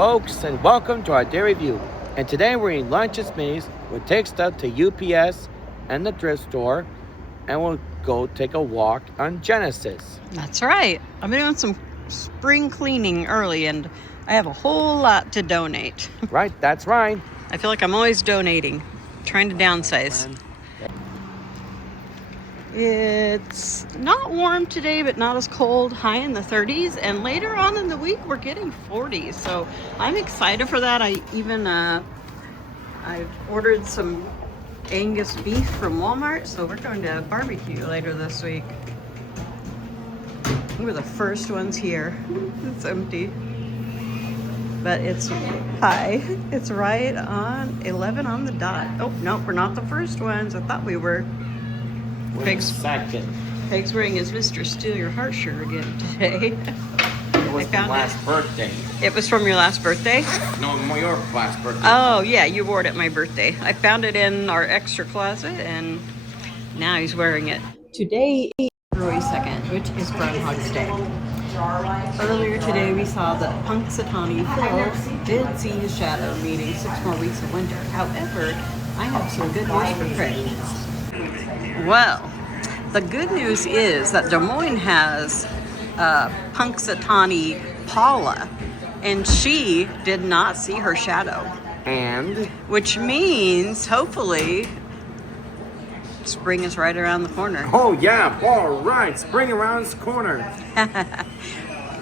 folks, and welcome to our day review. And today we're eating lunch at Smitties. We'll take stuff to UPS and the thrift store, and we'll go take a walk on Genesis. That's right. I'm doing some spring cleaning early, and I have a whole lot to donate. Right, that's right. I feel like I'm always donating, trying to downsize. It's not warm today, but not as cold, high in the 30s, and later on in the week we're getting 40s, so I'm excited for that. I've ordered some Angus beef from Walmart, so we're going to barbecue later this week. We're the first ones here. It's empty, but it's high. It's right on 11 on the dot. Oh no, we're not the first ones. I thought we were. Peg's wearing his Mr. Steal Your Heart shirt again today. It was my last birthday. It was from your last birthday? No, your last birthday. Oh, yeah, you wore it at my birthday. I found it in our extra closet, and now he's wearing it. Today is February 2nd, which is Groundhog's Day. Earlier today, we saw that Punxsutawney Phil did see his shadow, meaning 6 more weeks of winter. However, I have some good news for Craig. Well, the good news is that Des Moines has Punxsutawney Paula, and she did not see her shadow. And? Which means, hopefully, spring is right around the corner. Oh yeah, all right, spring around the corner.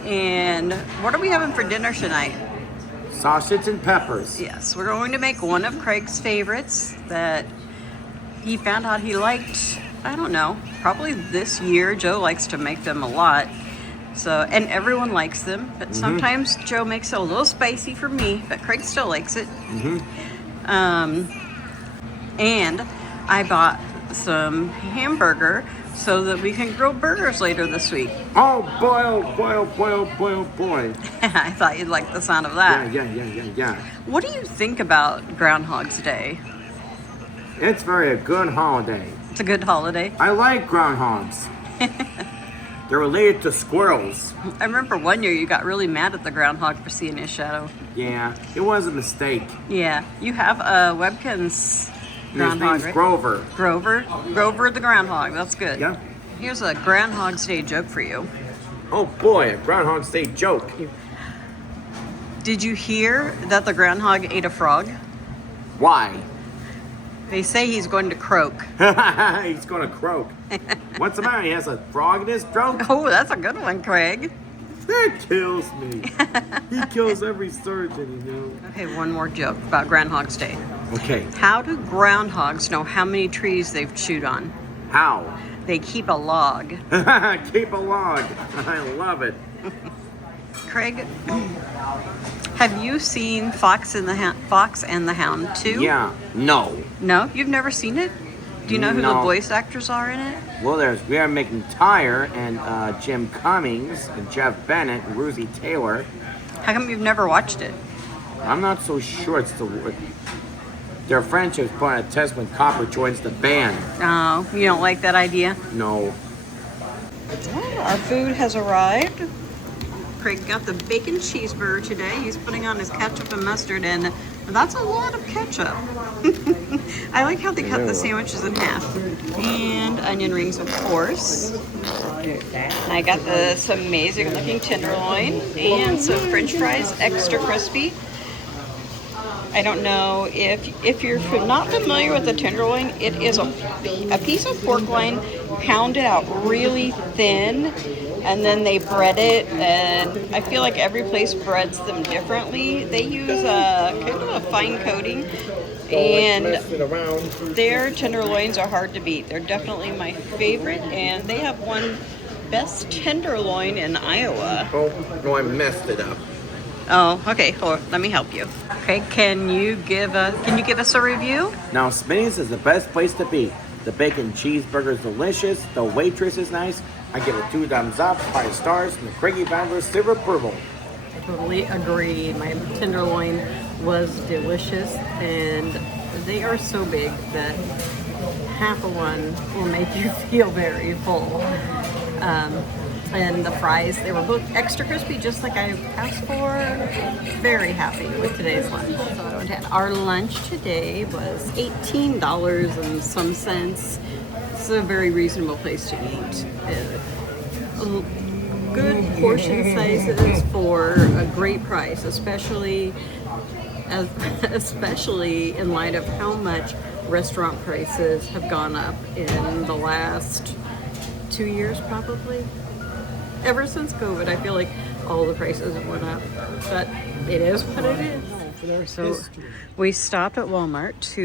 And what are we having for dinner tonight? Sausage and peppers. Yes, we're going to make one of Craig's favorites that he found out he liked, I don't know, probably this year. Joe likes to make them a lot. So, and everyone likes them, but sometimes Joe makes it a little spicy for me, but Craig still likes it. And I bought some hamburger so that we can grill burgers later this week. Oh boy, oh boy, oh boy, oh boy, oh boy. I thought you'd like the sound of that. Yeah. What do you think about Groundhog's Day? It's very a good holiday. It's a good holiday. I like groundhogs. They're related to squirrels. I remember one year you got really mad at the groundhog for seeing his shadow. Yeah, it was a mistake. Yeah, you have a Webkin's groundhog, his name's right? Grover. Grover the groundhog. That's good. Yeah. Here's a Groundhog's Day joke for you. Oh boy, a Groundhog's Day joke. Did you hear that the groundhog ate a frog? Why? They say he's going to croak. He's going to croak. What's the matter? He has a frog in his throat? Oh, that's a good one, Craig. That kills me. He kills every surgeon, you know. Okay, one more joke about Groundhog's Day. Okay. How do groundhogs know how many trees they've chewed on? How? They keep a log. Keep a log. I love it. Craig, have you seen Fox and the Hound 2? Yeah. No. No? You've never seen it? Do you know who the voice actors are in it? Well, there's Graham McIntyre and Jim Cummings and Jeff Bennett and Rosie Taylor. How come you've never watched it? I'm not so sure it's their friendship's put on a test when Copper joins the band. Oh, you don't like that idea? No. Well, our food has arrived. Craig got the bacon cheeseburger today. He's putting on his ketchup and mustard, and that's a lot of ketchup. I like how they cut the sandwiches in half. And onion rings, of course. And I got this amazing looking tenderloin and some french fries, extra crispy. I don't know if you're not familiar with the tenderloin, it is a piece of pork loin pounded out really thin, and then they bread it, and I feel like every place breads them differently. They use kind of a fine coating, and their tenderloins are hard to beat. They're definitely my favorite, and they have won best tenderloin in Iowa. Oh, no, I messed it up. Oh, okay. Hold on. Let me help you. Okay, can you give us a review? Now, Smitty's is the best place to be. The bacon cheeseburger is delicious. The waitress is nice. I give it 2 thumbs up, 5 stars, and the Craigie Bowers silver approval. I totally agree. My tenderloin was delicious, and they are so big that half of one will make you feel very full. And the fries, they were both extra crispy, just like I asked for. Very happy with today's lunch. So our lunch today was $18 and some cents. It's a very reasonable place to eat. Good portion sizes for a great price, especially in light of how much restaurant prices have gone up in the last 2 years, probably. Ever since COVID, I feel like all the prices have went up, but it is what it is. So we stopped at Walmart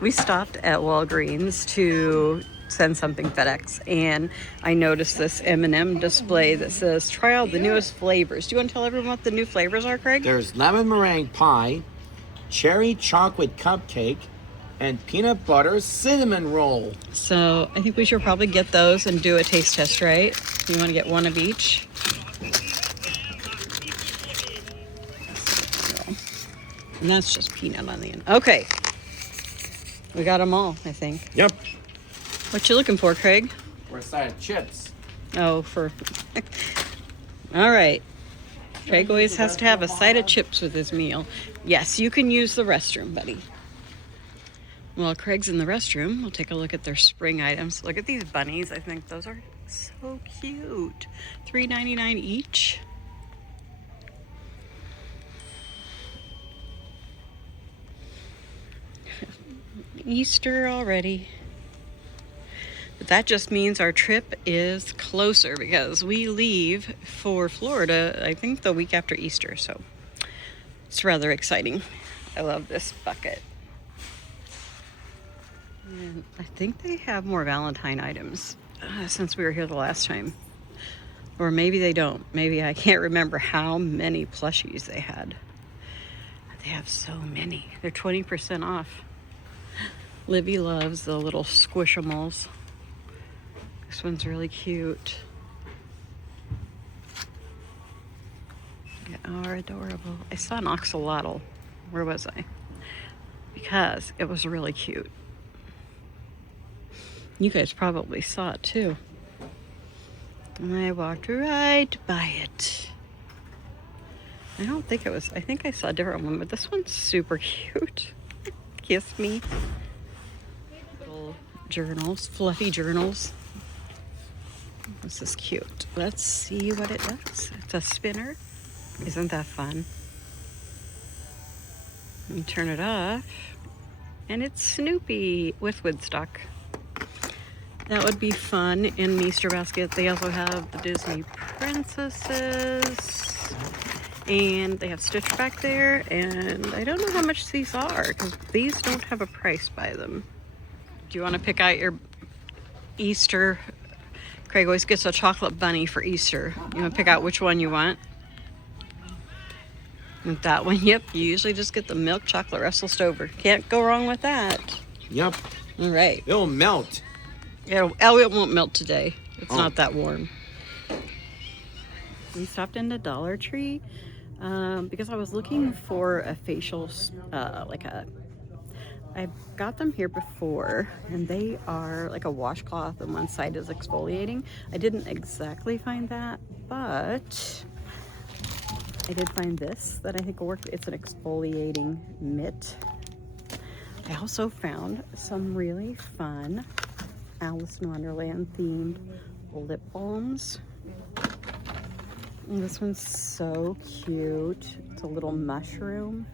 we stopped at Walgreens to send something FedEx, and I noticed this M&M display that says try all the newest flavors. Do you want to tell everyone what the new flavors are, Craig? There's lemon meringue pie, cherry chocolate cupcake, and peanut butter cinnamon roll. So I think we should probably get those and do a taste test, right? You want to get one of each? And that's just peanut on the end. Okay. We got them all, I think. Yep. What you looking for, Craig? For a side of chips. Oh, all right. Craig always has to have a side of chips with his meal. Yes, you can use the restroom, buddy. While Craig's in the restroom, we'll take a look at their spring items. Look at these bunnies. I think those are so cute. $3.99 each. Easter already. But that just means our trip is closer because we leave for Florida, I think, the week after Easter. So it's rather exciting. I love this bucket. And I think they have more Valentine items since we were here the last time. Or maybe they don't. Maybe I can't remember how many plushies they had. They have so many. They're 20% off. Livy loves the little squishimals. This one's really cute. They are adorable. I saw an axolotl. Where was I? Because it was really cute. You guys probably saw it too. And I walked right by it. I don't think it was, I think I saw a different one, but this one's super cute. Kiss me. Little journals, fluffy journals. This is cute. Let's see what it does. It's a spinner. Isn't that fun? You turn it off, and it's Snoopy with Woodstock. That would be fun in an Easter basket. They also have the Disney princesses, and they have Stitch back there, and I don't know how much these are because these don't have a price by them. Do you want to pick out your Easter? Craig always gets a chocolate bunny for Easter. You want to pick out which one you want? And that one, yep. You usually just get the milk chocolate Russell Stover. Can't go wrong with that. Yep. All right. It'll melt. It won't melt today. It's not that warm. We stopped into Dollar Tree because I was looking for a facial, I got them here before, and they are like a washcloth and one side is exfoliating. I didn't exactly find that, but I did find this that I think will work. It's an exfoliating mitt. I also found some really fun Alice in Wonderland themed lip balms. And this one's so cute. It's a little mushroom,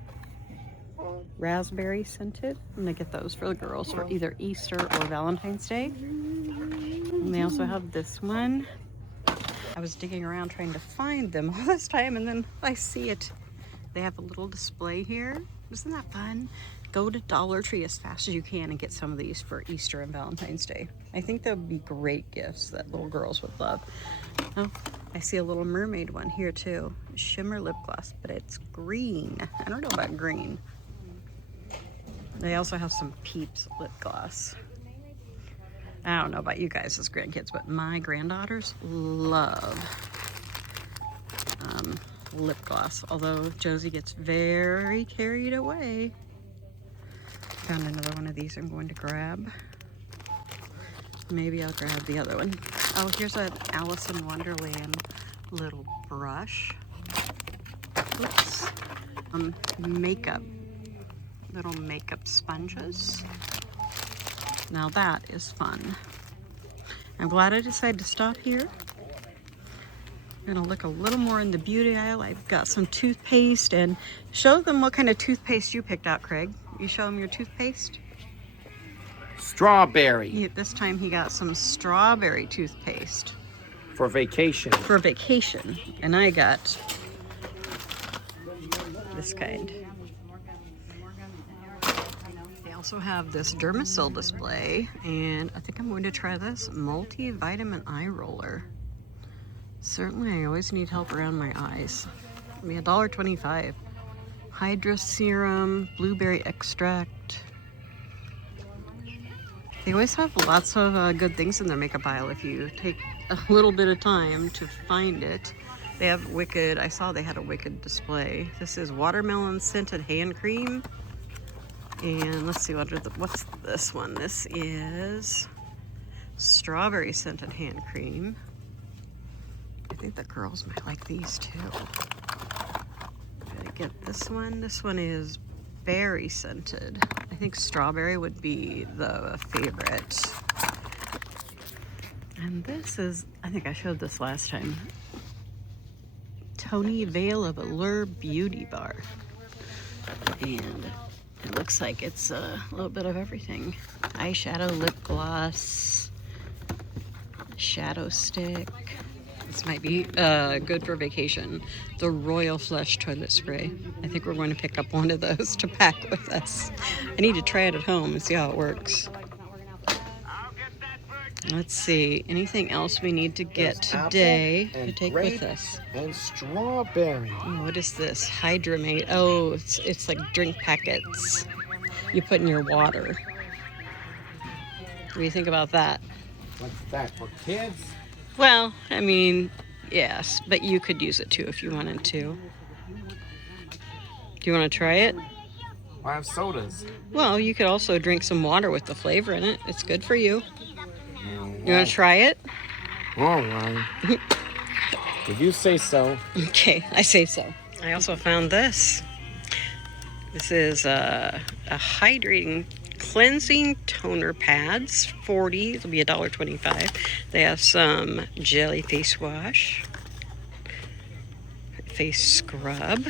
raspberry scented. I'm gonna get those for the girls for either Easter or Valentine's Day. And they also have this one. I was digging around trying to find them all this time, and then I see it. They have a little display here. Isn't that fun? Go to Dollar Tree as fast as you can and get some of these for Easter and Valentine's Day. I think that would be great gifts that little girls would love. Oh, I see a little mermaid one here too. Shimmer lip gloss, but it's green. I don't know about green. They also have some Peeps lip gloss. I don't know about you guys as grandkids, but my granddaughters love lip gloss, although Josie gets very carried away. Found another one of these I'm going to grab. Maybe I'll grab the other one. Oh, here's an Alice in Wonderland little brush. Oops. Makeup. Little makeup sponges. Now that is fun. I'm glad I decided to stop here. I'm gonna look a little more in the beauty aisle. I've got some toothpaste, and show them what kind of toothpaste you picked out, Craig. You show them your toothpaste? Strawberry. This time he got some strawberry toothpaste. For vacation. For vacation. And I got this kind. They also have this Dermasil display, and I think I'm going to try this multivitamin eye roller. Certainly, I always need help around my eyes. I mean, $1.25. Hydra serum, blueberry extract. They always have lots of good things in their makeup aisle if you take a little bit of time to find it. They have Wicked. I saw they had a Wicked display. This is watermelon scented hand cream. And let's see, what's this one? This is strawberry scented hand cream. I think the girls might like these too. Gotta get this one. This one is berry scented. I think strawberry would be the favorite. And this is, I think I showed this last time, Tony Veil of Allure Beauty Bar. And it looks like it's a little bit of everything. Eyeshadow, lip gloss, shadow stick. This might be good for vacation. The Royal Flush Toilet Spray. I think we're going to pick up one of those to pack with us. I need to try it at home and see how it works. Let's see. Anything else we need to get today to take with us? And strawberry. Oh, what is this? Hydramate. Oh, it's like drink packets you put in your water. What do you think about that? What's that, for kids? Well, I mean, yes, but you could use it too if you wanted to. Do you want to try it? I have sodas. Well, you could also drink some water with the flavor in it. It's good for you. You want to try it? All right. If you say so. Okay, I say so. I also found this. This is a hydrating cleansing toner pads, 40. It'll be $1.25. They have some jelly face wash, face scrub,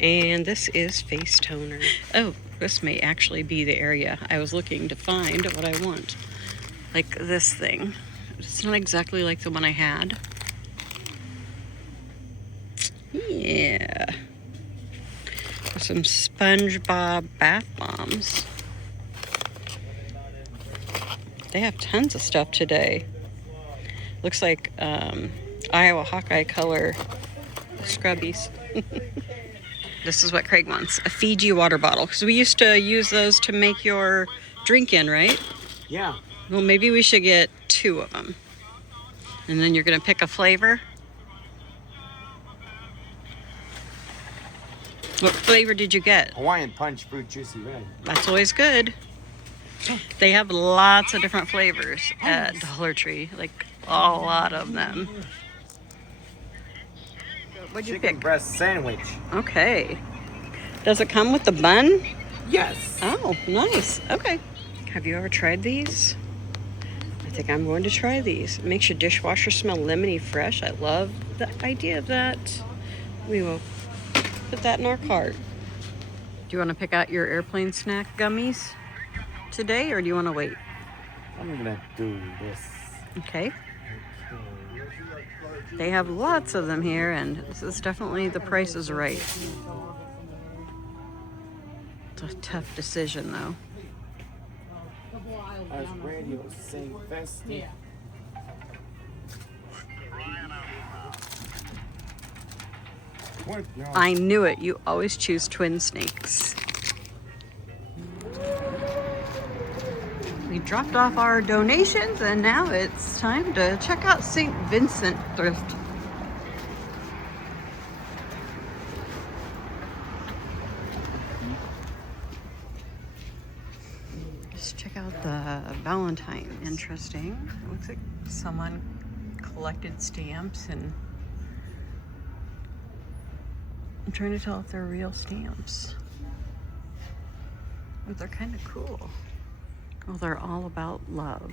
and this is face toner. Oh, this may actually be the area I was looking to find what I want. Like this thing. It's not exactly like the one I had. Yeah. Some SpongeBob bath bombs. They have tons of stuff today. Looks like Iowa Hawkeye color scrubbies. This is what Craig wants, a Fiji water bottle. Because we used to use those to make your drink in, right? Yeah. Well, maybe we should get 2 of them. And then you're going to pick a flavor. What flavor did you get? Hawaiian Punch Fruit Juicy Red. That's always good. They have lots of different flavors at Dollar Tree, like a lot of them. What'd you Chicken pick? breast sandwich. Okay. Does it come with the bun? Yes. Oh, nice. Okay. Have you ever tried these? I think I'm going to try these. It makes your dishwasher smell lemony fresh. I love the idea of that. We will put that in our cart. Do you want to pick out your airplane snack gummies today, or do you want to wait? I'm gonna do this. Okay. They have lots of them here, and this is definitely, the price is right. It's a tough decision, though. As radio sing festive. I knew it. You always choose twin snakes. We dropped off our donations, and now it's time to check out St. Vincent Thrift. Just check out the Valentine, interesting. It looks like someone collected stamps, and I'm trying to tell if they're real stamps. But they're kind of cool. Well, they're all about love.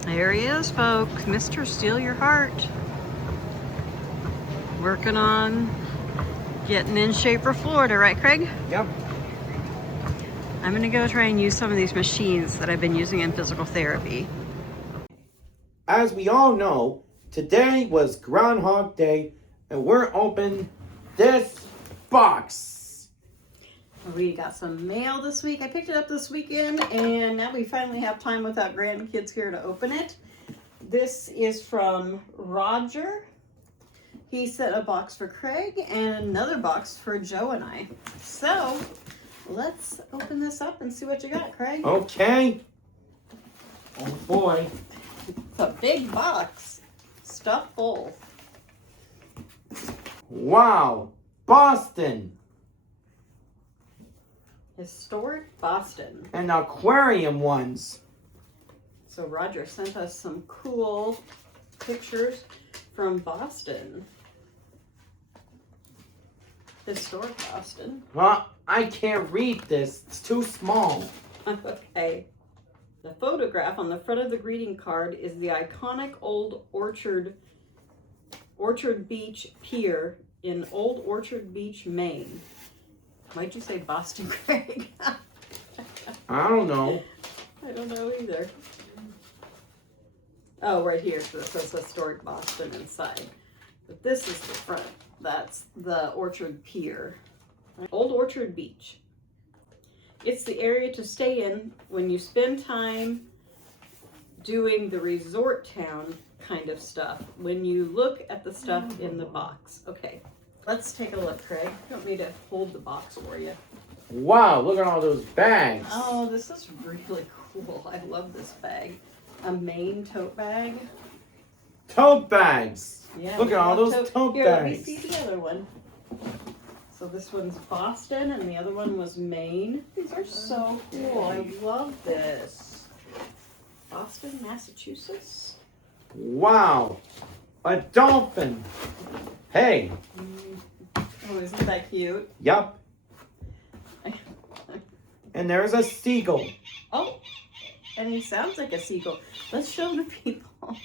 There he is, folks. Mr. Steal Your Heart. Working on getting in shape for Florida, right, Craig? Yep. I'm gonna go try and use some of these machines that I've been using in physical therapy. As we all know, today was Groundhog Day, and we're opening this box. We got some mail this week. I picked it up this weekend, and now we finally have time without grandkids here to open it. This is from Roger. He sent a box for Craig and another box for Joe and I. So let's open this up and see what you got, Craig. Okay. Oh boy. It's a big box, stuffed full. Wow. Boston. Historic Boston. And aquarium ones. So Roger sent us some cool pictures from Boston. Historic Boston. Well, I can't read this. It's too small. Okay. The photograph on the front of the greeting card is the iconic old Orchard Beach Pier in Old Orchard Beach, Maine. Why'd you say Boston, Craig? I don't know. I don't know either. Oh, right here. So it says Historic Boston inside. But this is the front. That's the Orchard Pier. Old Orchard Beach. It's the area to stay in when you spend time doing the resort town kind of stuff. When you look at the stuff in the box. Okay, let's take a look, Craig. You want me to hold the box for you? Wow, look at all those bags. Oh, this is really cool. I love this bag. A Maine tote bag. Tote bags. Yeah, look at all those tote Here, bags. let me see the other one. So this one's Boston and the other one was Maine. These are so cool. I love this. Boston, Massachusetts. Wow. A dolphin. Hey. Oh, isn't that cute? Yup. And there's a seagull. Oh, and he sounds like a seagull. Let's show the people.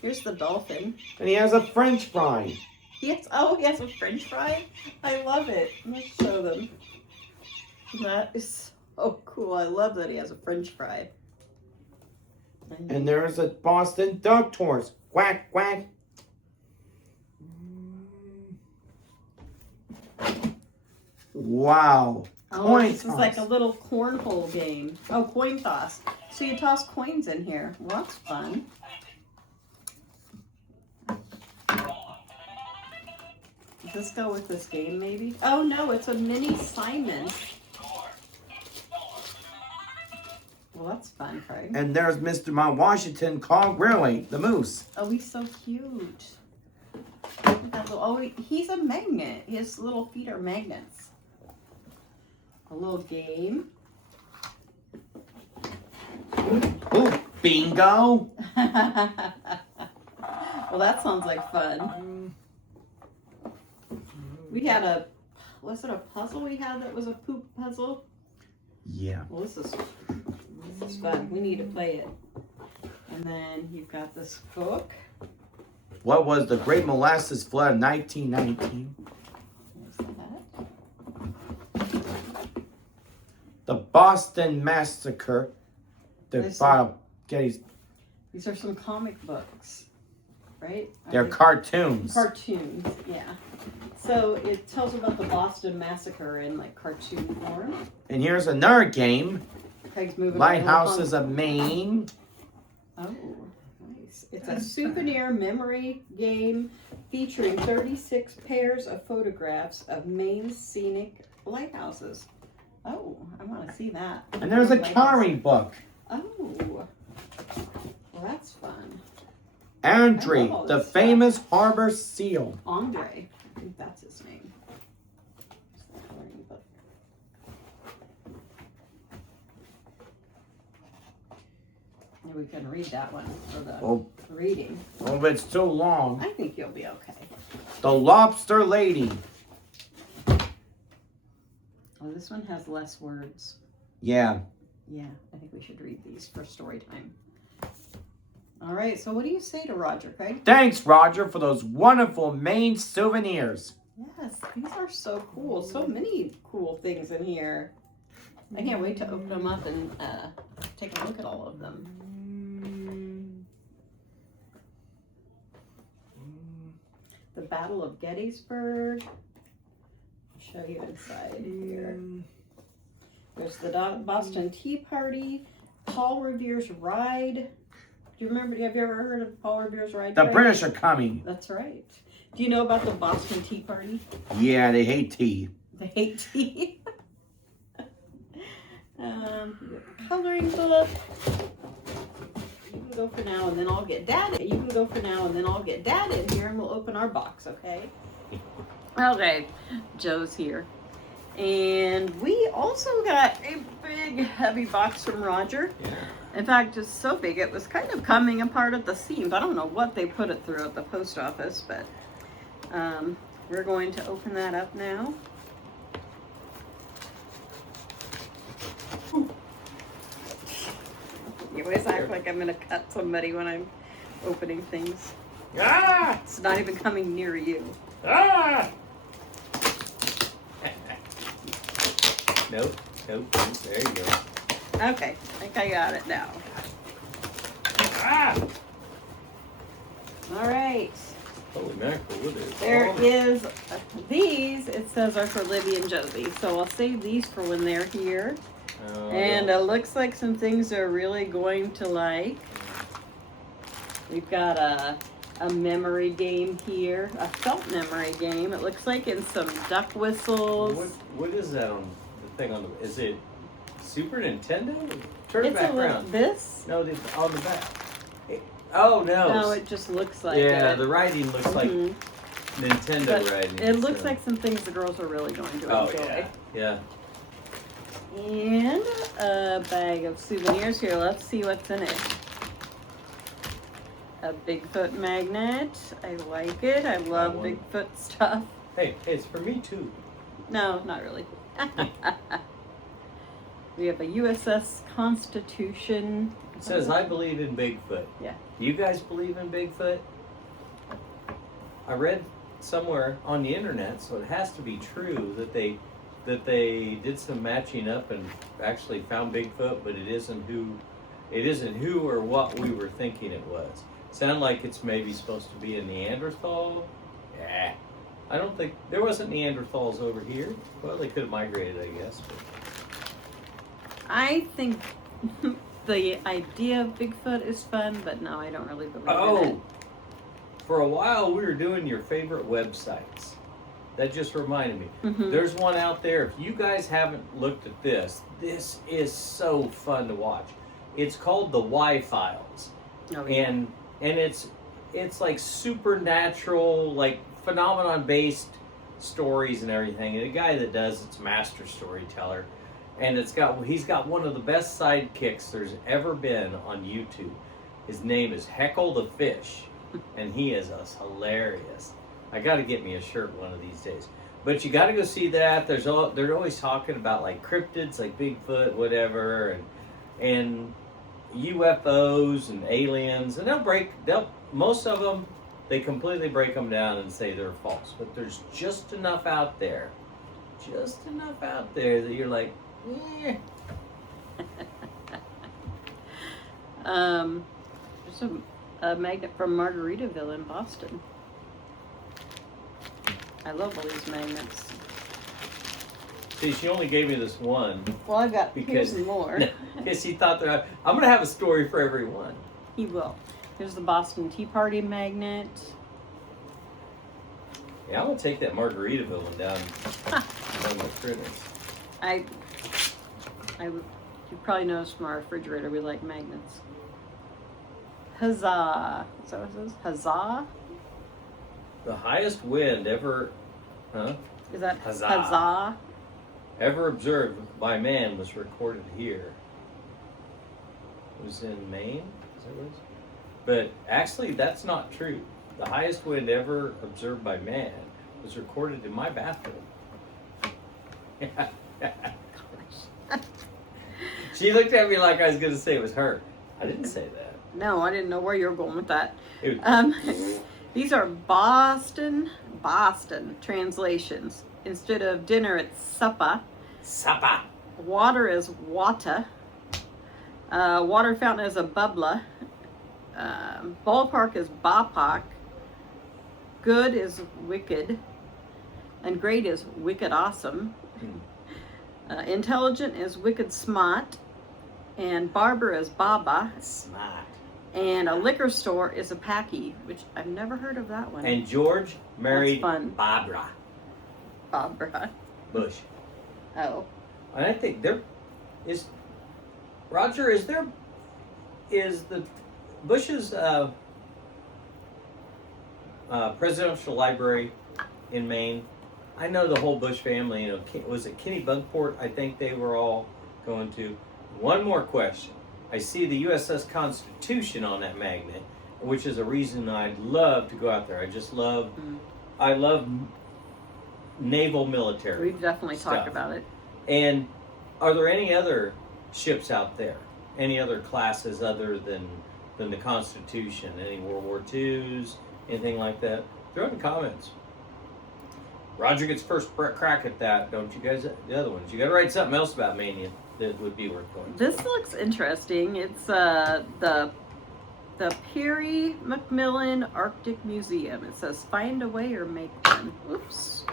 Here's the dolphin. And he has a French fry. Yes. Oh, he has a French fry. I love it. Let's show them. That is so cool. I love that he has a French fry. And there's a Boston duck tours. Quack, quack. Wow. Oh, Coin this is toss. like a little cornhole game. Oh, coin toss. So you toss coins in here. Well, that's fun. Does this go with this game, maybe? Oh, no, it's a mini Simon. Well, that's fun, Craig. And there's Mr. Mount Washington called Railway, the moose. Oh, he's so cute. Look at that little, oh, he's a magnet. His little feet are magnets. A little game. Ooh, bingo. Well, that sounds like fun. We had a, was it a puzzle we had that was a poop puzzle? Yeah. Well, this is fun. We need to play it. And then you've got this book. What was the Great Molasses Flood of 1919? There's that. The Boston Massacre. The bottom. These These are some comic books, right? They're cartoons. Cartoons, yeah. So it tells about the Boston Massacre in like cartoon form. And here's another game. Craig's moving. Lighthouses of Maine. Oh, nice. It's a souvenir memory game featuring 36 pairs of photographs of Maine's scenic lighthouses. Oh, I want to see that. And there's a coloring book. Oh, well, that's fun. Andre, all the this stuff. famous harbor seal. Andre, I think that's his name. There's the coloring book. Maybe we can read that one for the Oh. reading. Oh, but it's too long. I think you'll be okay. The Lobster Lady. Oh, this one has less words. Yeah. Yeah, I think we should read these for story time. All right, so what do you say to Roger, Craig? Thanks, Roger, for those wonderful Maine souvenirs. Yes, these are so cool. So many cool things in here. I can't wait to open them up and take a look at all of them. The Battle of Gettysburg. I'll show you inside here. There's the Boston Tea Party. Paul Revere's Ride. Do you remember? Have you ever heard of Paul Revere's Ride? The British are coming. That's right. Do you know about the Boston Tea Party? Yeah, they hate tea. They hate tea. Coloring book. You can go for now, and then I'll get Dad. You can go for now, and then I'll get Dad in here, and we'll open our box. Okay. Okay. Joe's here. And we also got a big, heavy box from Roger. Yeah. In fact, it's so big, it was kind of coming apart at the seams. I don't know what they put it through at the post office, but we're going to open that up now. You always act like I'm going to cut somebody when I'm opening things. Ah! It's not even coming near you. Ah! Nope. There you go. Okay, I think I got it now. Ah! All right. Holy mackerel, what is There is, these, it says, are for Libby and Josie. So I'll save these for when they're here. And it looks like some things they're really going to like. We've got a memory game here, a felt memory game. It looks like in some duck whistles. What is that on the thing on the? Is it Super Nintendo? Turn it It's back a little, around. this? No, on the back. Oh no. No, it just looks like yeah, it. the writing looks like Nintendo But writing. it looks like some things the girls are really going to Oh enjoy. yeah. And a bag of souvenirs here. Let's see what's in it. A Bigfoot magnet. I like it. I love Bigfoot stuff. Hey, it's for me too. No, not really. We have a USS Constitution. It says, I believe in Bigfoot. Yeah. Do you guys believe in Bigfoot? I read somewhere on the internet, so it has to be true that they did some matching up and actually found Bigfoot, but it isn't who or what we were thinking it was. Sound like it's maybe supposed to be a Neanderthal? Yeah. I don't think there wasn't Neanderthals over here. Well, they could have migrated, I guess. But. I think the idea of Bigfoot is fun, but no, I don't really believe in it. For a while we were doing your favorite websites. That just reminded me. There's one out there. If you guys haven't looked at this is so fun to watch. It's called the Y-Files. Oh, yeah. And it's like supernatural, like phenomenon-based stories and everything. And the guy that does it's master storyteller. And he's got one of the best sidekicks there's ever been on YouTube. His name is Heckle the Fish, and he is hilarious. I got to get me a shirt one of these days. But you got to go see that. They're always talking about like cryptids, like Bigfoot, whatever, and UFOs and aliens. And most of them, they completely break them down and say they're false. But there's just enough out there that you're like, yeah. There's a magnet from Margaritaville in Boston. I love all these magnets. See, she only gave me this one. Well, I've got here's more. Because she thought that I'm going to have a story for every one. He will. Here's the Boston Tea Party magnet. Yeah, I'm going to take that Margaritaville one down on my critters. You probably noticed from our refrigerator we like magnets. Huzzah! Is that what it says? Huzzah? The highest wind ever, Is that Huzzah. huzzah? Ever observed by man was recorded here. It was in Maine. Is that what it is? But actually, that's not true. The highest wind ever observed by man was recorded in my bathroom. She looked at me like I was going to say it was her. I didn't say that. No, I didn't know where you were going with that. It was, These are Boston translations. Instead of dinner, it's supper. Supper. Water is wata. Water fountain is a bubbler. Ballpark is bapak. Good is wicked. And great is wicked awesome. Intelligent is wicked smart. And barber is baba. Smart. And a liquor store is a packy, which I've never heard of that one. And George married fun. Barbara Barbara. Bush. Oh. And I think there is, Roger, is the Bush's presidential library in Maine? I know the whole Bush family, you know, was it Kenny Bunkport? I think they were all going to. One more question. I see the USS Constitution on that magnet, which is a reason I'd love to go out there. I love naval military. We've definitely talked about it. And are there any other ships out there? Any other classes other than the Constitution? Any World War IIs? Anything like that? Throw in the comments. Roger gets first crack at that, don't you guys? The other ones. You got to write something else about Mania that would be worth going to. This looks interesting. It's the Perry Macmillan Arctic Museum. It says find a way or make one. Oops.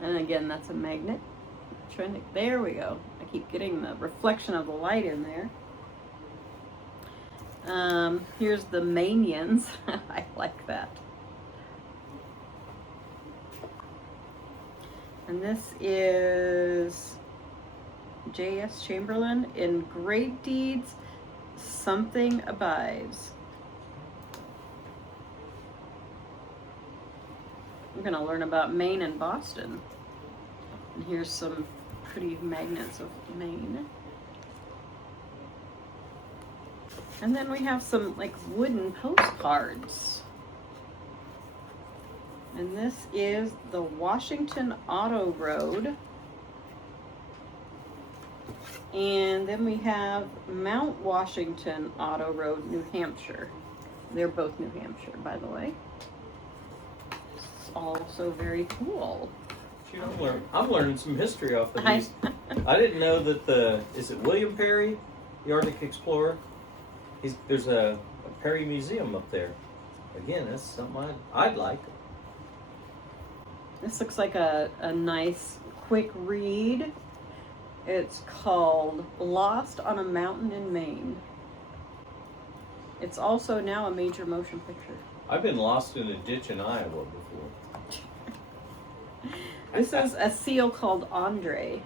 And again, that's a magnet. There we go. I keep getting the reflection of the light in there. Here's the Manians. I like that. And this is J.S. Chamberlain. In great deeds, something abides. We're going to learn about Maine and Boston. And here's some pretty magnets of Maine. And then we have some like wooden postcards. And this is the Washington Auto Road. And then we have Mount Washington Auto Road, New Hampshire. They're both New Hampshire, by the way. It's also very cool. I'm learning some history off of these. I didn't know that is it William Perry, the Arctic explorer? There's a Perry Museum up there. Again, that's something I'd like. This looks like a nice quick read. It's called Lost on a Mountain in Maine. It's also now a major motion picture. I've been lost in a ditch in Iowa before. This is a seal called Andre.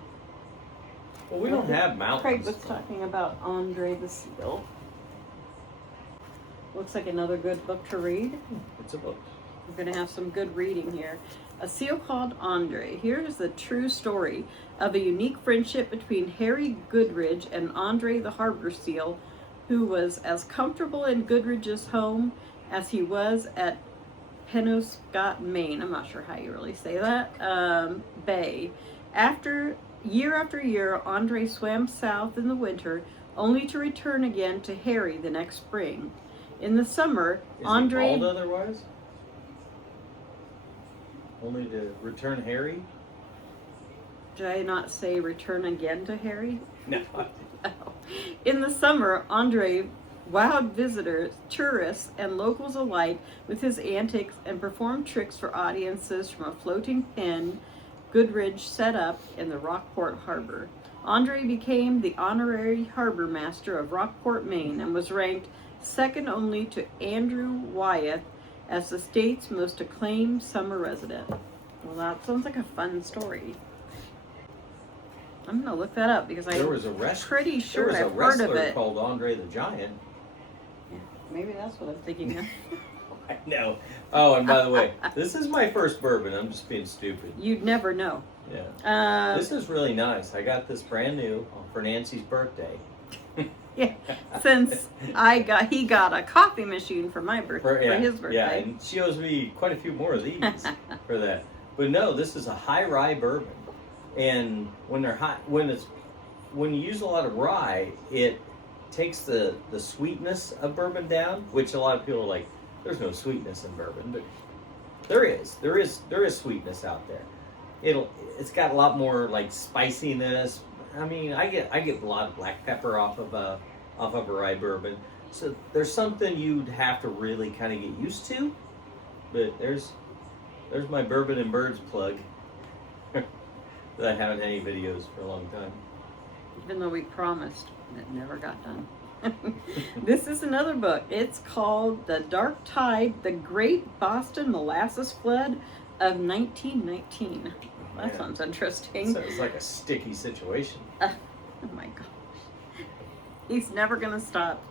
Well, we don't have mountains. Craig was talking about Andre the seal. Looks like another good book to read. It's a book. We're going to have some good reading here. A seal called Andre. Here is the true story of a unique friendship between Harry Goodridge and Andre the harbor seal, who was as comfortable in Goodridge's home as he was at Penobscot, Maine. I'm not sure how you really say that. Bay. After year, Andre swam south in the winter, only to return again to Harry the next spring. In the summer, Andre. Is he called otherwise? Only to return Harry? Did I not say return again to Harry? No. In the summer, Andre wowed visitors, tourists, and locals alike with his antics and performed tricks for audiences from a floating pen Goodridge set up in the Rockport Harbor. Andre became the honorary harbor master of Rockport, Maine, and was ranked second only to Andrew Wyeth as the state's most acclaimed summer resident. Well, that sounds like a fun story. I'm gonna look that up because I'm pretty sure I've heard of it. Called Andre the Giant. Yeah, maybe that's what I'm thinking of. I know. Oh, and by the way, this is my first bourbon. I'm just being stupid. You'd never know. Yeah. This is really nice. I got this brand new for Nancy's birthday. Yeah, since he got a coffee machine for my birthday, for his birthday. Yeah, and she owes me quite a few more of these for that. But no, this is a high rye bourbon, and when they're high, when you use a lot of rye, it takes the sweetness of bourbon down, which a lot of people are like, there's no sweetness in bourbon, but there is sweetness out there. It's got a lot more like spiciness. I mean, I get a lot of black pepper off of a rye bourbon. So there's something you'd have to really kind of get used to. But there's my bourbon and birds plug that I haven't had any videos for a long time. Even though we promised, it never got done. This is another book. It's called The Dark Tide, The Great Boston Molasses Flood of 1919. That sounds interesting. So it's like a sticky situation. Oh my gosh. He's never going to stop.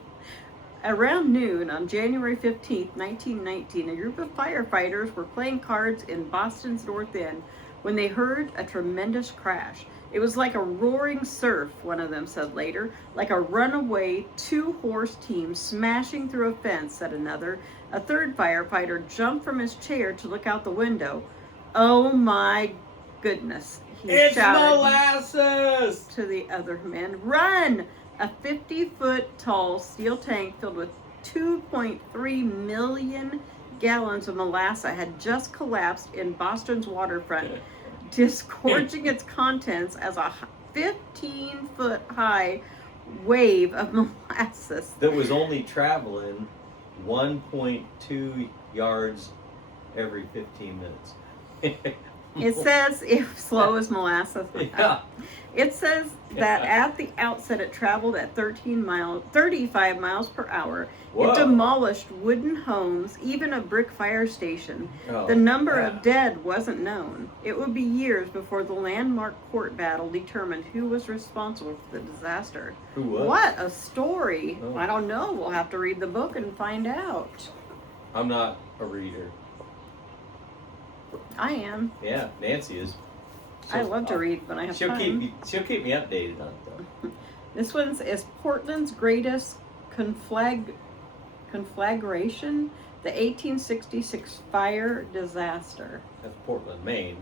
Around noon on January 15th, 1919, a group of firefighters were playing cards in Boston's North End when they heard a tremendous crash. It was like a roaring surf, one of them said later, like a runaway two-horse team smashing through a fence, said another. A third firefighter jumped from his chair to look out the window. Oh my goodness, he shouted molasses to the other men. Run! A 50-foot tall steel tank filled with 2.3 million gallons of molasses had just collapsed in Boston's waterfront, disgorging its contents as a 15-foot high wave of molasses that was only traveling 1.2 yards every 15 minutes. It says, if slow as molasses. Yeah. It says that at the outset it traveled at 35 miles per hour. Whoa. It demolished wooden homes, even a brick fire station. Oh, the number of dead wasn't known. It would be years before the landmark court battle determined who was responsible for the disaster. Who was? What a story. Oh. I don't know. We'll have to read the book and find out. I'm not a reader. I am. Yeah, Nancy is. I love to read when I have time. She'll keep me updated on it though. This one is Portland's greatest conflagration, the 1866 fire disaster. That's Portland, Maine.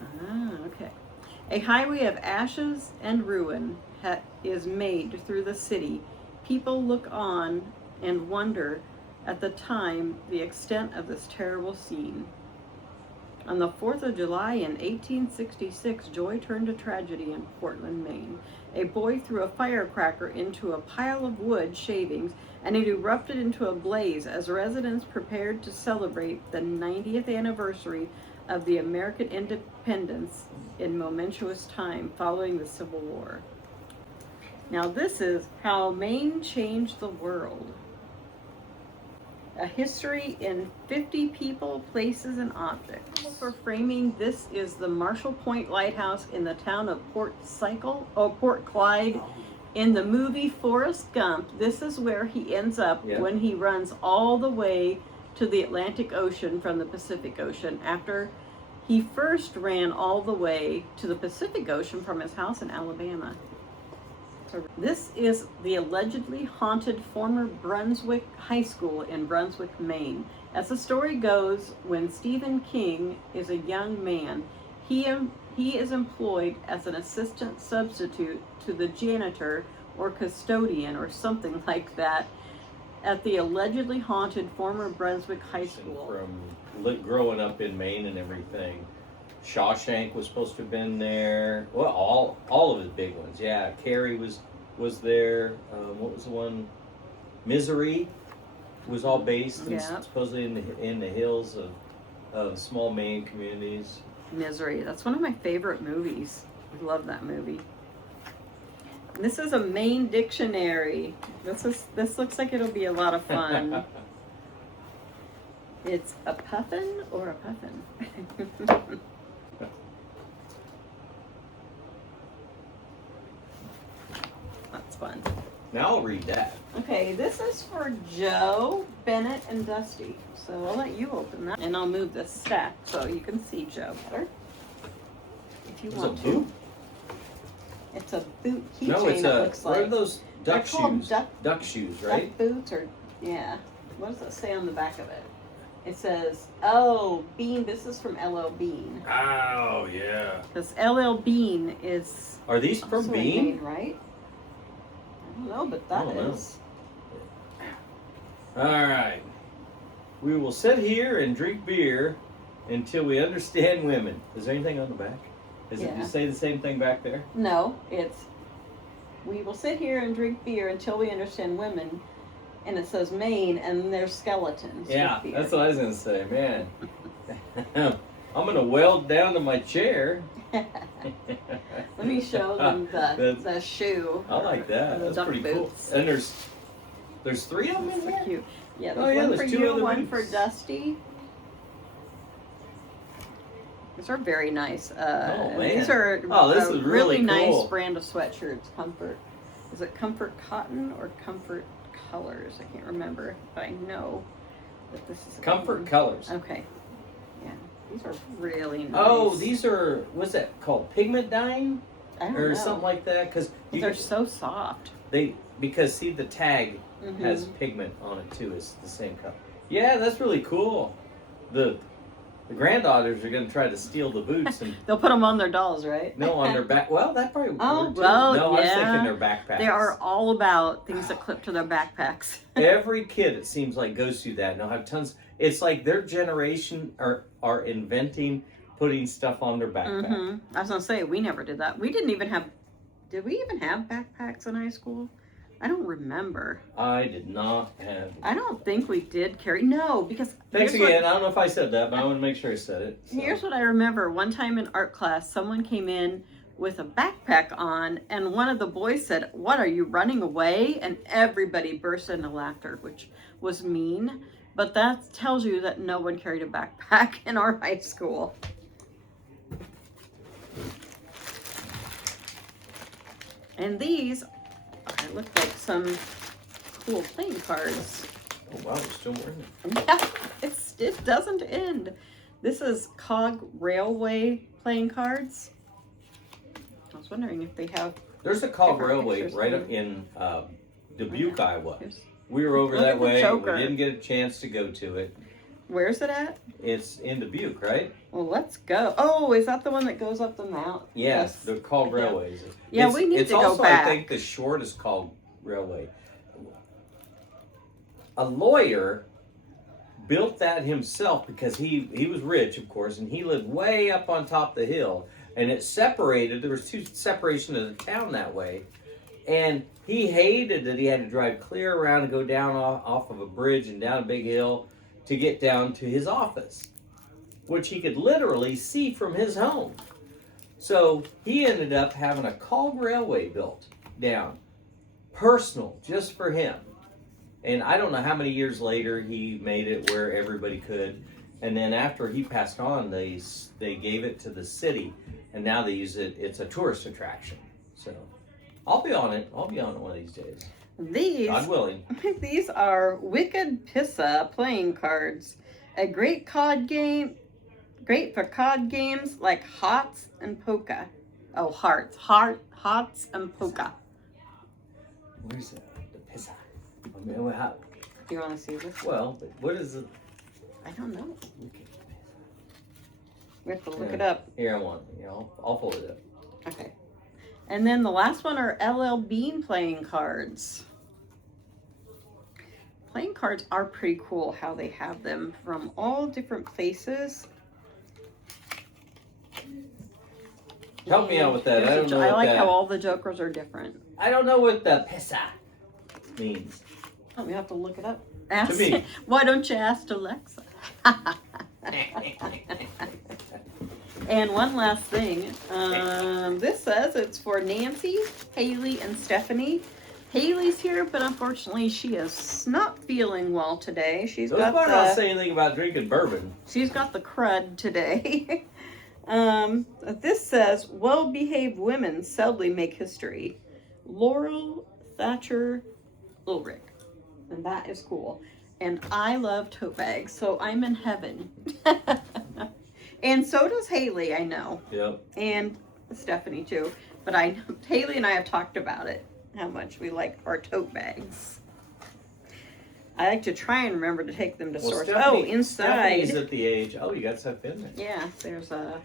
Ah, okay. A highway of ashes and ruin is made through the city. People look on and wonder at the time the extent of this terrible scene. On the 4th of July in 1866, joy turned to tragedy in Portland, Maine. A boy threw a firecracker into a pile of wood shavings, and it erupted into a blaze as residents prepared to celebrate the 90th anniversary of the American independence in momentous time following the Civil War. Now this is How Maine Changed the World. A history in 50 people, places, and objects. For framing, this is the Marshall Point Lighthouse in the town of Port Clyde. In the movie Forrest Gump, this is where he ends up when he runs all the way to the Atlantic Ocean from the Pacific Ocean after he first ran all the way to the Pacific Ocean from his house in Alabama. This is the allegedly haunted former Brunswick High School in Brunswick, Maine. As the story goes, when Stephen King is a young man, he is employed as an assistant substitute to the janitor or custodian or something like that at the allegedly haunted former Brunswick High School. From growing up in Maine and everything, Shawshank was supposed to have been there. Well, all of his big ones. Yeah, Carrie was there. What was the one? Misery was all based supposedly in the hills of small Maine communities. Misery. That's one of my favorite movies. I love that movie. This is a Maine dictionary. This looks like it'll be a lot of fun. It's a puffin or a puffin? That's fun. Now I'll read that. Okay, this is for Joe, Bennett, and Dusty. So I'll let you open that. And I'll move this stack so you can see Joe better. If you want to. It's a boot keychain. No, it's it a. looks What like. are those They're duck called shoes? Duck shoes, right? Duck boots, or yeah. What does it say on the back of it? It says, "Oh, Bean." This is from LL Bean. Oh yeah. Because LL Bean is. Are these from also in Bean? Maine, right? I don't know, but that is. All right. We will sit here and drink beer until we understand women. Is there anything on the back? Does it just say the same thing back there? No, it's. We will sit here and drink beer until we understand women, and it says Maine, and there's skeletons. Yeah, that's what I was gonna say, man. I'm gonna weld down to my chair. Let me show them the shoe. I like that. The That's pretty boots. cool. And there's 3 of them in So there? cute. Yeah, there's one for two you, other one boots. for Dusty. These are very nice. Man. These are this a is really nice cool. brand of sweatshirts. Comfort. Is it Comfort Cotton or Comfort Colors? I can't remember, but I know that this is Comfort Colors. Okay. Yeah, these are really nice. Oh, these are, what's that called? Pigment dyeing? I don't Or know. something like that? Because They're so soft. because see, the tag has pigment on it too. It's the same color. Yeah, that's really cool. The granddaughters are going to try to steal the boots and They'll put them on their dolls, right? no, on their back. Well, that probably would Oh, too. well, No, I was yeah. thinking their backpacks. They are all about things that clip to their backpacks. Every kid, it seems like, goes through that. And they'll have tons. It's like their generation are inventing putting stuff on their backpack. I was gonna say we never did that. We didn't even have. Did we even have backpacks in high school? I don't remember. I did not have. I don't think we did carry. No, because Thanks here's again. I don't know if I said that, but I want to make sure I said it. So. Here's what I remember. One time in art class, someone came in with a backpack on, and one of the boys said, "What, are you running away?" And everybody burst into laughter, which was mean. But that tells you that no one carried a backpack in our high school. And these look like some cool playing cards. Oh wow, we're still wearing it. Yeah, it doesn't end. This is Cog Railway playing cards. I was wondering if they have. There's a Cog different Railway pictures right on up in Dubuque, Iowa. Here's- We were over Look that at the way. choker. We didn't get a chance to go to it. Where's it at? It's in Dubuque, right? Well, let's go. Oh, is that the one that goes up the mountain? Yes, the Cog Railways. Yeah, we need it's to go also, back. I think, the shortest Cog Railway. A lawyer built that himself because he was rich, of course, and he lived way up on top of the hill. And it separated. There was 2 separation of the town that way. And he hated that he had to drive clear around and go down off of a bridge and down a big hill to get down to his office, which he could literally see from his home. So he ended up having a Cog Railway built down, personal, just for him. And I don't know how many years later he made it where everybody could. And then after he passed on, they gave it to the city, and now they use it. It's a tourist attraction. So I'll be on it. I'll be on it one of these days. These, God willing. These are Wicked Pissa playing cards. A great cod game, great for cod games like Hots and Poker. Oh, Hots and Poker. Where's the pizza? I mean, how, Do you want to see this? well, but what is it? I don't know. We have to look it Yeah. up. Here, I want. I'll fold it up. Okay. And then the last one are LL Bean playing cards. Playing cards are pretty cool how they have them from all different places. Help me out with that. I don't know I what like that. how all the jokers are different. I don't know what the pizza means. Oh, we have to look it up. To me. Why don't you ask Alexa? And one last thing. This says it's for Nancy, Haley, and Stephanie. Haley's here, but unfortunately she is not feeling well today. She's Those got might not the say anything about drinking bourbon. crud today. This says well-behaved women seldom make history. Laurel Thatcher Ulrich. And that is cool. And I love tote bags, so I'm in heaven. And so does Haley, I know. Yep. And Stephanie too. But I know Haley and I have talked about it, how much we like our tote bags. I like to try and remember to take them to stores. Oh, inside. Stephanie's at the age. Oh, you got stuff in there. Yeah, there's a.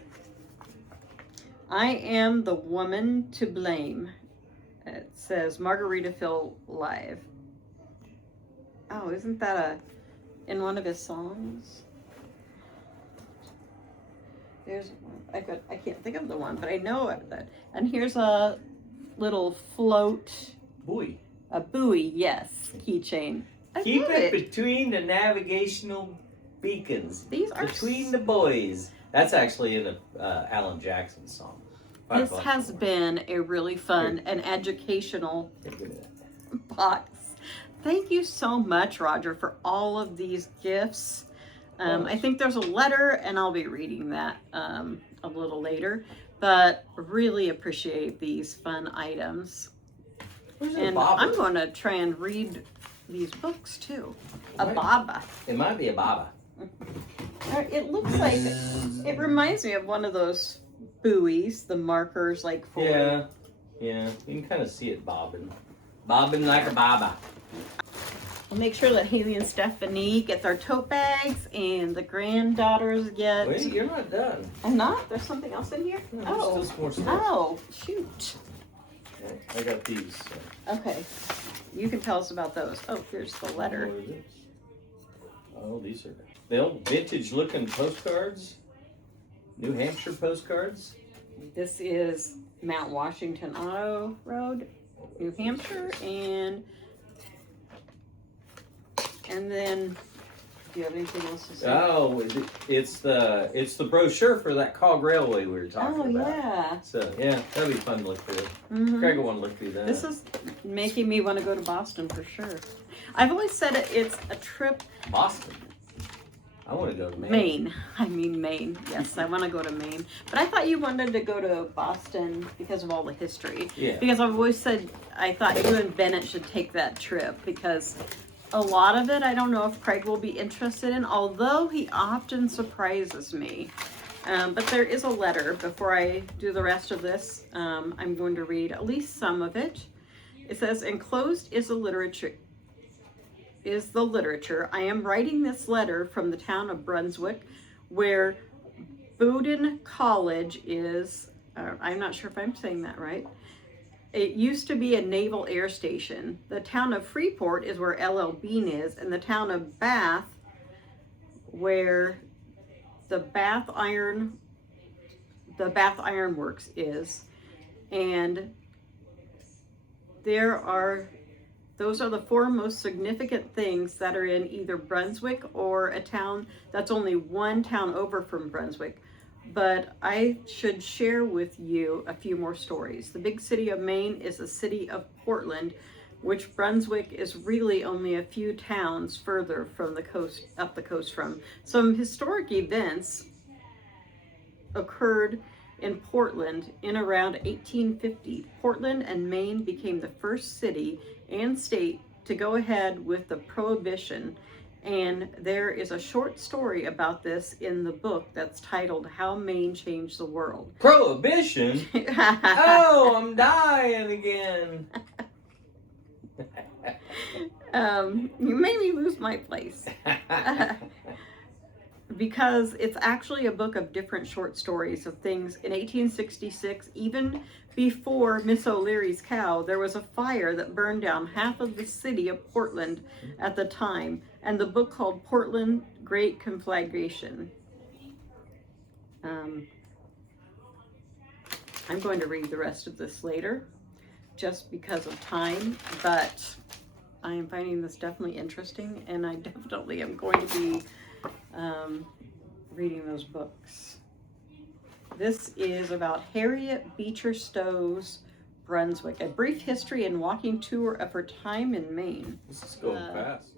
I am the woman to blame. It says Margaritaville Live. Oh, isn't that in one of his songs? There's one. I can't think of the one, but I know of that. And here's a little float. Buoy. A buoy, yes, keychain. Keep it between the navigational beacons. These are between the boys. That's actually in a Alan Jackson song. This has been a really fun and educational box. Thank you so much, Roger, for all of these gifts. I think there's a letter, and I'll be reading that a little later. But really appreciate these fun items. And I'm going to try and read these books too. A baba. It might be a baba. It looks like it reminds me of one of those buoys, the markers like for. Yeah, you can kind of see it bobbing like a baba. I'll make sure that Haley and Stephanie get their tote bags, and the granddaughters get. Wait, you're not done. I'm not. There's something else in here. No, there's still some more stuff. Oh, shoot. Okay, I got these. Okay, you can tell us about those. Oh, here's the letter. Oh, these are the old vintage-looking postcards. New Hampshire postcards. This is Mount Washington Auto Road, New Hampshire, and then do you have anything else to say? Oh, it's the brochure for that Cog Railway we were talking about. Oh yeah. So yeah, that'd be fun to look through. Craig will want to look through that. This is making me want to go to Boston for sure. I've always said it's a trip. Boston. I want to go to Maine. Maine. I mean Maine. Yes, I want to go to Maine. But I thought you wanted to go to Boston because of all the history. Yeah. Because I've always said I thought you and Bennett should take that trip because a lot of it I don't know if Craig will be interested in, although he often surprises me. But there is a letter. Before I do the rest of this, I'm going to read at least some of it. It says, enclosed is the literature. I am writing this letter from the town of Brunswick, where Bowdoin College is. I'm not sure if I'm saying that right. It used to be a naval air station. The town of Freeport is where LL Bean is, and the town of Bath, where the Bath Iron Works is, and those are the four most significant things that are in either Brunswick or a town that's only one town over from Brunswick. But I should share with you a few more stories. The big city of Maine is the city of Portland, which Brunswick is really only a few towns further from the coast, up the coast from. Some historic events occurred in Portland in around 1850. Portland and Maine became the first city and state to go ahead with the Prohibition, and there is a short story about this in the book that's titled How Maine Changed the World. Prohibition? Oh, I'm dying again. You made me lose my place. Because it's actually a book of different short stories of things. In 1866, even before Miss O'Leary's cow, there was a fire that burned down half of the city of Portland at the time, and the book called Portland Great Conflagration. I'm going to read the rest of this later, just because of time, but I am finding this definitely interesting, and I definitely am going to be reading those books. This is about Harriet Beecher Stowe's Brunswick, a brief history and walking tour of her time in Maine. This is going fast.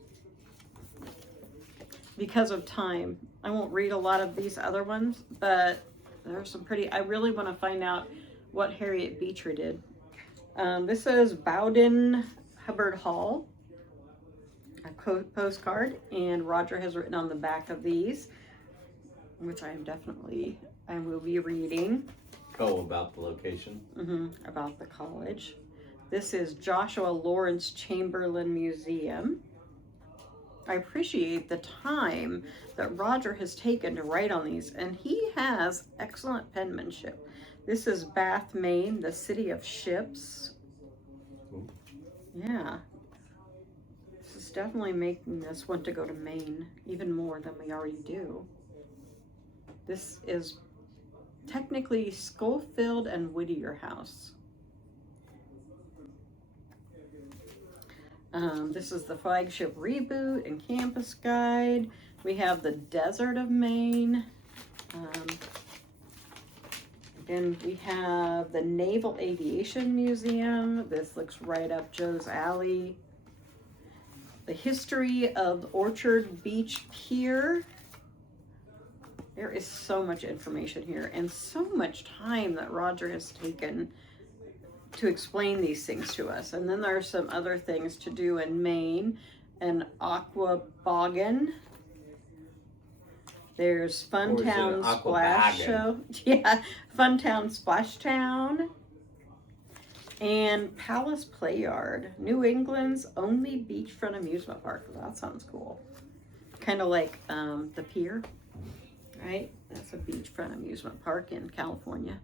Because of time, I won't read a lot of these other ones, but there's some pretty, I really want to find out what Harriet Beecher did. This is Bowdoin Hubbard Hall, a postcard, and Roger has written on the back of these, which I will be reading. Oh, about the location. About the college. This is Joshua Lawrence Chamberlain Museum. I appreciate the time that Roger has taken to write on these, and he has excellent penmanship. This is Bath, Maine, the city of ships. Ooh. Yeah. This is definitely making us want to go to Maine even more than we already do. This is technically Schofield and Whittier House. This is the flagship reboot and campus guide. We have the desert of Maine. Again, we have the Naval Aviation Museum. This looks right up Joe's alley. The history of Orchard Beach Pier. There is so much information here and so much time that Roger has taken to explain these things to us. And then there are some other things to do in Maine. An aquaboggan. There's Funtown Splash Show. Yeah, Funtown Splash Town. And Palace Playyard. New England's only beachfront amusement park. That sounds cool. Kind of like the pier, right? That's a beachfront amusement park in California.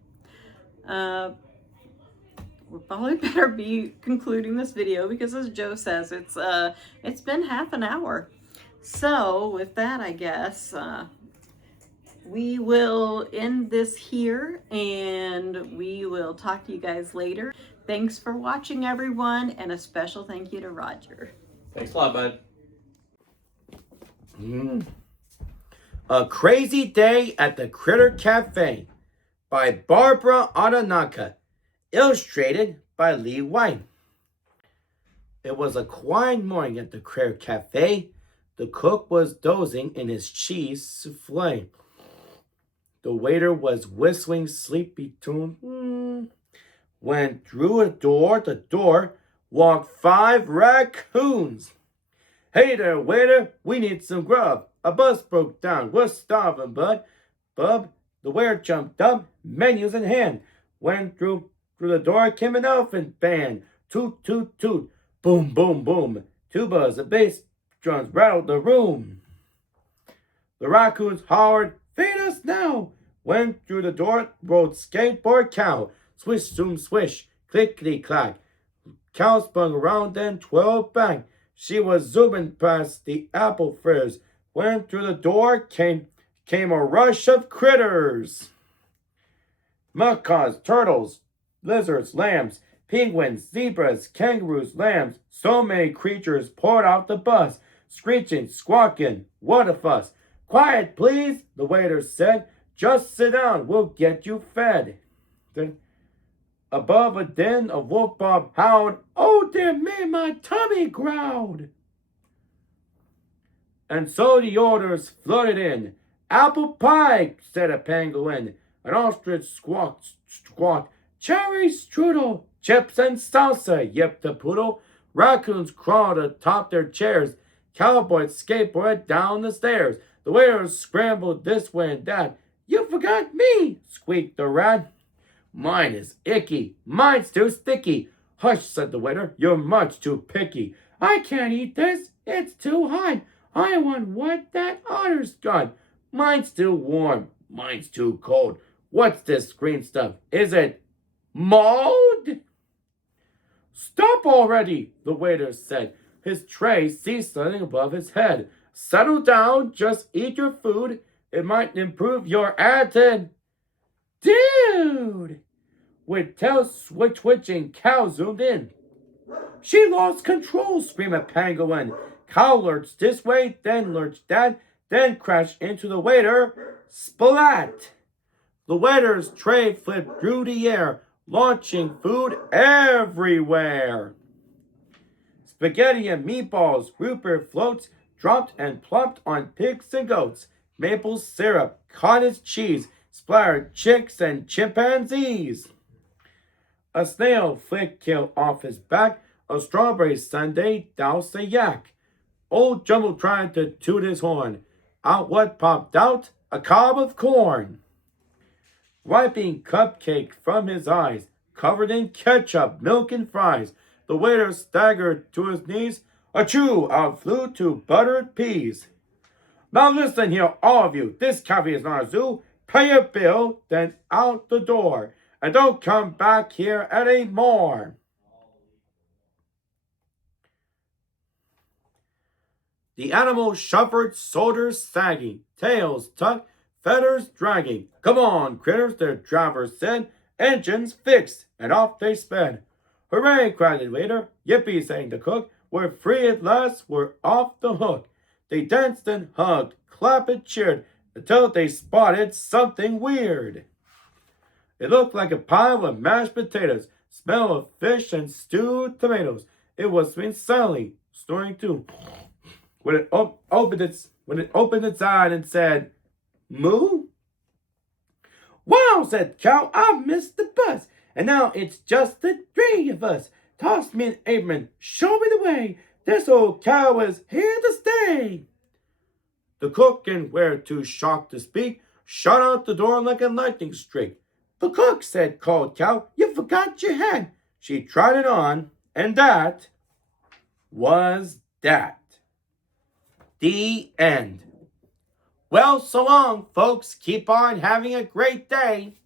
We probably better be concluding this video because, as Joe says, it's been half an hour. So with that, I guess we will end this here, and we will talk to you guys later. Thanks for watching, everyone, and a special thank you to Roger. Thanks a lot, bud. A Crazy Day at the Critter Cafe by Barbara Otanaka. Illustrated by Lee White. It was a quiet morning at the Critter Cafe. The cook was dozing in his cheese souffle. The waiter was whistling sleepy tune. When through the door walked 5 raccoons. Hey there, waiter, we need some grub. A bus broke down. We're starving, bud. Bub, the waiter jumped up, menus in hand. Went through the door came an elephant band. Toot, toot, toot. Boom, boom, boom. Tubas and bass drums rattled the room. The raccoons hollered, feed us now. Went through the door, rode skateboard cow. Swish, zoom, swish. Clickety, clack. Cow spun around, then twirled back. She was zooming past the apple fritters. Went through the door, came a rush of critters. Macaws, turtles, lizards, lambs, penguins, zebras, kangaroos, lambs. So many creatures poured out the bus, screeching, squawking. What a fuss. Quiet, please, the waiter said. Just sit down, we'll get you fed. Then, above a din, a wolf bob howled. Oh dear me, my tummy growled. And so the orders flooded in. Apple pie, said a pangolin. An ostrich squawked. Cherry strudel, chips and salsa, yipped the poodle. Raccoons crawled atop their chairs. Cowboys skateboarded down the stairs. The waiters scrambled this way and that. You forgot me, squeaked the rat. Mine is icky, mine's too sticky. Hush, said the waiter, you're much too picky. I can't eat this, it's too hot. I want what that otter's got. Mine's too warm, mine's too cold. What's this green stuff? Is it mold? Stop already, the waiter said. His tray ceased sitting above his head. Settle down, just eat your food. It might improve your attitude. Dude! With tail twitching, cow zoomed in. She lost control, screamed a pangolin. Cow lurched this way, then lurched that, then crashed into the waiter. Splat! The waiter's tray flipped through the air, launching food everywhere. Spaghetti and meatballs, root beer floats, dropped and plopped on pigs and goats. Maple syrup, cottage cheese, splattered chicks and chimpanzees. A snail flicked killed off his back. A strawberry sundae doused a yak. Old Jumbo tried to toot his horn. Out what popped out? A cob of corn. wiping cupcake from his eyes, covered in ketchup, milk, and fries. The waiter staggered to his knees. Achoo! Out flew 2 buttered peas. Now listen here, all of you. This cafe is not a zoo. Pay your bill, then out the door. And don't come back here any more. The animals shuffled, shoulders sagging, tails tucked, feathers dragging. Come on, critters, their driver said. Engines fixed, and off they sped. Hooray, cried the waiter. Yippee, sang the cook. We're free at last, we're off the hook. They danced and hugged, clapped and cheered, until they spotted something weird. It looked like a pile of mashed potatoes, smell of fish and stewed tomatoes. It was Smitty, snoring too. When it opened its eye and said, "Moo?" "Wow," said Cow, "I missed the bus, and now it's just the 3 of us. Toss me an apron, show me the way. This old cow is here to stay." The cook, and were too shocked to speak, shot out the door like a lightning streak. "The cook," said called Cow, "you forgot your hat." She tried it on, and that was that. The end. Well, so long, folks. Keep on having a great day.